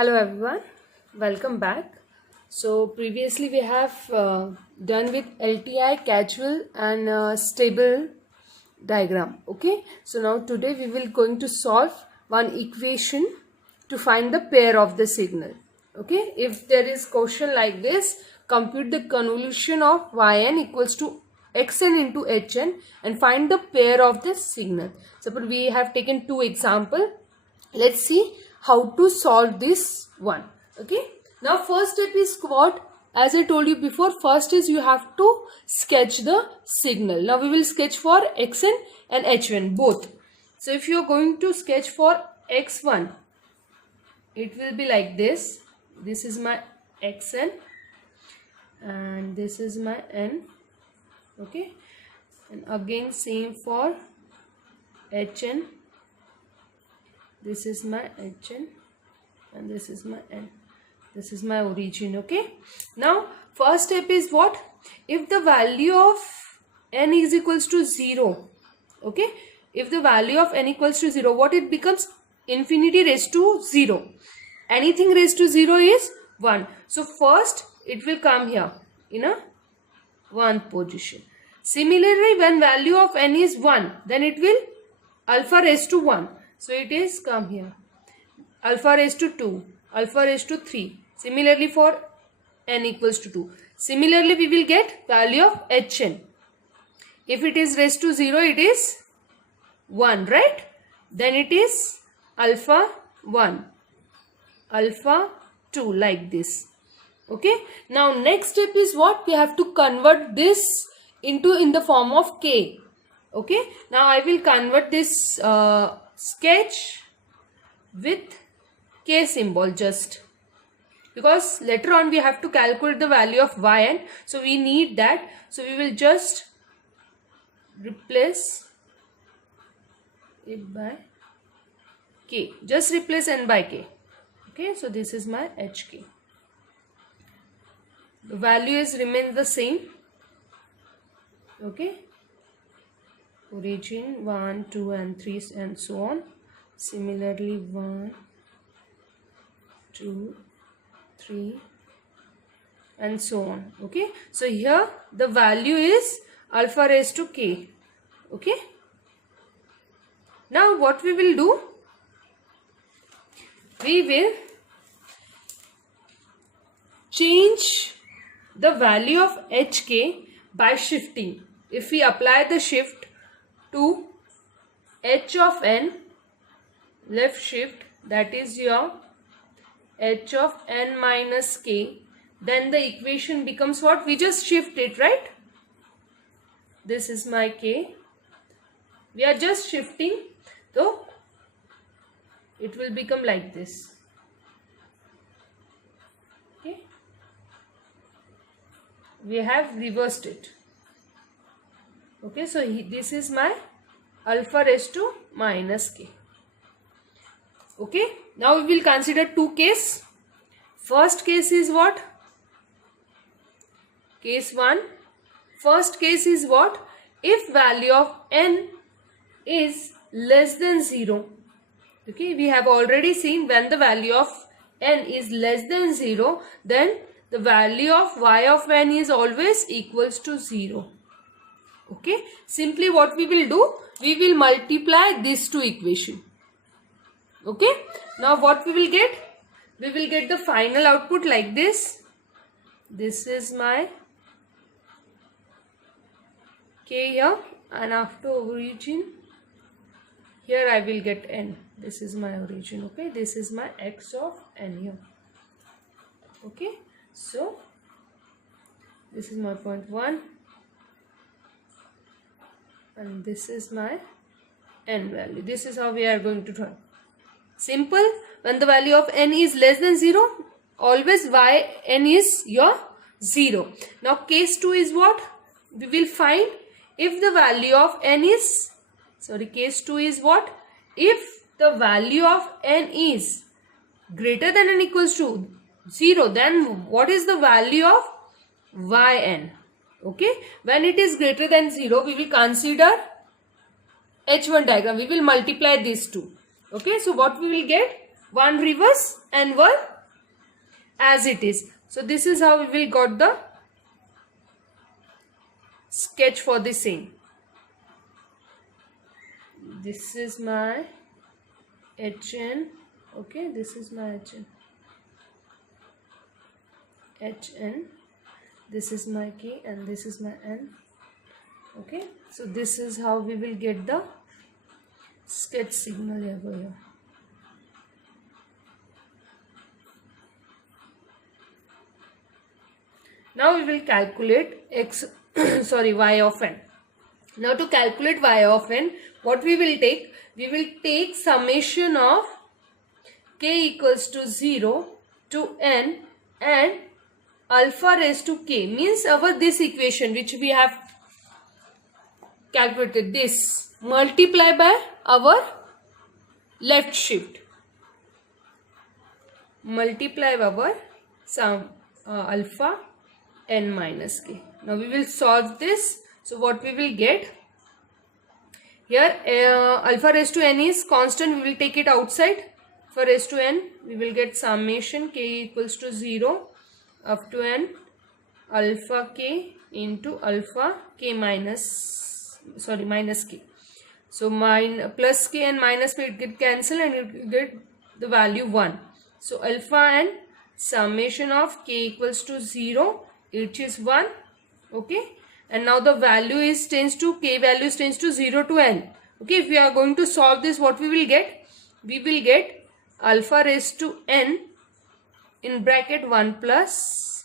Hello everyone, welcome back. So previously we have done with LTI, casual and stable diagram. Okay, so now today we will going to solve one equation to find the pair of the signal. Okay, if there is question like this, compute the convolution of yn equals to xn into hn and find the pair of the signal. Suppose we have taken two examples. Let's see how to solve this one. Okay, now first step is what? As I told you before, first is you have to sketch the signal. Now we will sketch for xn and h1 both. So if you are going to sketch for x1, it will be like this. This is my xn and this is my n. Okay, and again same for hn. This is my hn and this is my n. This is my origin. Okay, now first step is what? If the value of n is equals to 0, okay, if the value of n equals to 0, what it becomes? Infinity raised to 0. Anything raised to 0 is 1. So first it will come here in a 1 position. Similarly, when value of n is 1, then it will alpha raised to 1. So it is come here, alpha raised to 2, alpha raised to 3. Similarly for n equals to 2. Similarly we will get value of hn. If it is raised to 0, it is 1, right? Then it is alpha 1, alpha 2, like this. Okay. Now next step is what? We have to convert this into in the form of k. Okay. Now I will convert this sketch with k symbol just because later on we have to calculate the value of yn, so we need that. So we will just replace it by k, just replace n by k. Okay, so this is my hk. The value is remains the same. Okay, origin 1, 2 and 3 and so on. Similarly 1, 2, 3 and so on. Okay, so here the value is alpha raised to k. Okay, now what we will do? We will change the value of hk by shifting. If we apply the shift to h of n, left shift, that is your h of n minus k, then the equation becomes what? We just shift it, right? This is my k. We are just shifting, so it will become like this. Okay, we have reversed it. Okay, so this is my alpha raised to minus k. Okay, now we will consider two cases. First case is what? Case 1. First case is what? If value of n is less than 0. Okay, we have already seen when the value of n is less than 0, then the value of y of n is always equals to 0. Okay, simply what we will do? We will multiply these two equations. Okay, now what we will get? We will get the final output like this. This is my k here, and after origin here I will get n. This is my origin. Okay, this is my x of n here. Okay, so this is my point 1 and this is my n value. This is how we are going to try. Simple. When the value of n is less than 0, always yn is your 0. Now case 2 is what? We will find if the value of n is, case 2 is what? If the value of n is greater than or equals to 0, then what is the value of yn? Okay, when it is greater than 0, we will consider H1 diagram. We will multiply these two. Okay, so what we will get? One reverse and one as it is. So this is how we will got the sketch for the same. This is my HN. Okay, this is my HN. This is my K and this is my N. Okay, so this is how we will get the sketch signal over here. Now we will calculate y of n. Now to calculate y of n, what we will take? We will take summation of k equals to 0 to n and alpha raised to k, means our this equation which we have calculated, this multiply by our left shift, multiply our sum alpha n minus k. Now we will solve this. So what we will get here, alpha raised to n is constant, we will take it outside. For raised to n, we will get summation k equals to 0 up to n alpha k into alpha k minus k. So plus k and minus k, it get cancelled and you get the value 1. So alpha n summation of k equals to 0, which is 1. Okay, and now the value is tends to k value tends to 0 to n. Okay, if we are going to solve this, what we will get? We will get alpha raised to n in bracket n plus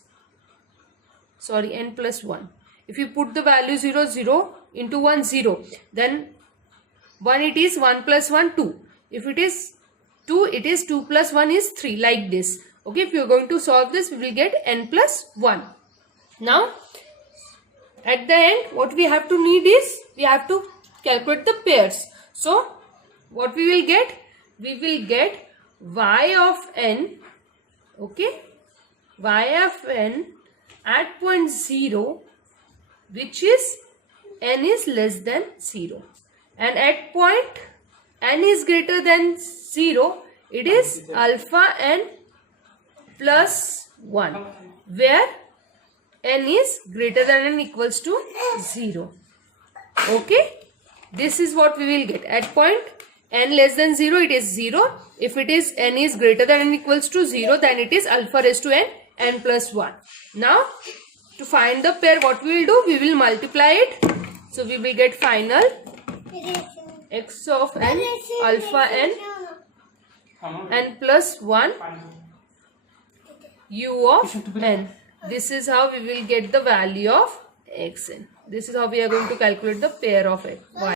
1. If you put the value 0 0 into 1 0, then 1 it is 1 plus 1 2. If it is 2, it is 2 plus 1 is 3, like this. Okay, if you are going to solve this, we will get n plus 1. Now at the end, what we have to need is, we have to calculate the pairs. So what we will get? We will get y of n, okay, y of n at point 0, which is n is less than 0, and at point n is greater than 0, it is alpha n plus 1, where n is greater than n equals to 0. Okay, this is what we will get. At point n less than 0, it is 0. If it is n is greater than n equals to 0, then it is alpha raised to n plus 1. Now to find the pair, what we will do? We will multiply it. So we will get final x of n alpha n plus 1 u of n. This is how we will get the value of xn. This is how we are going to calculate the pair of y.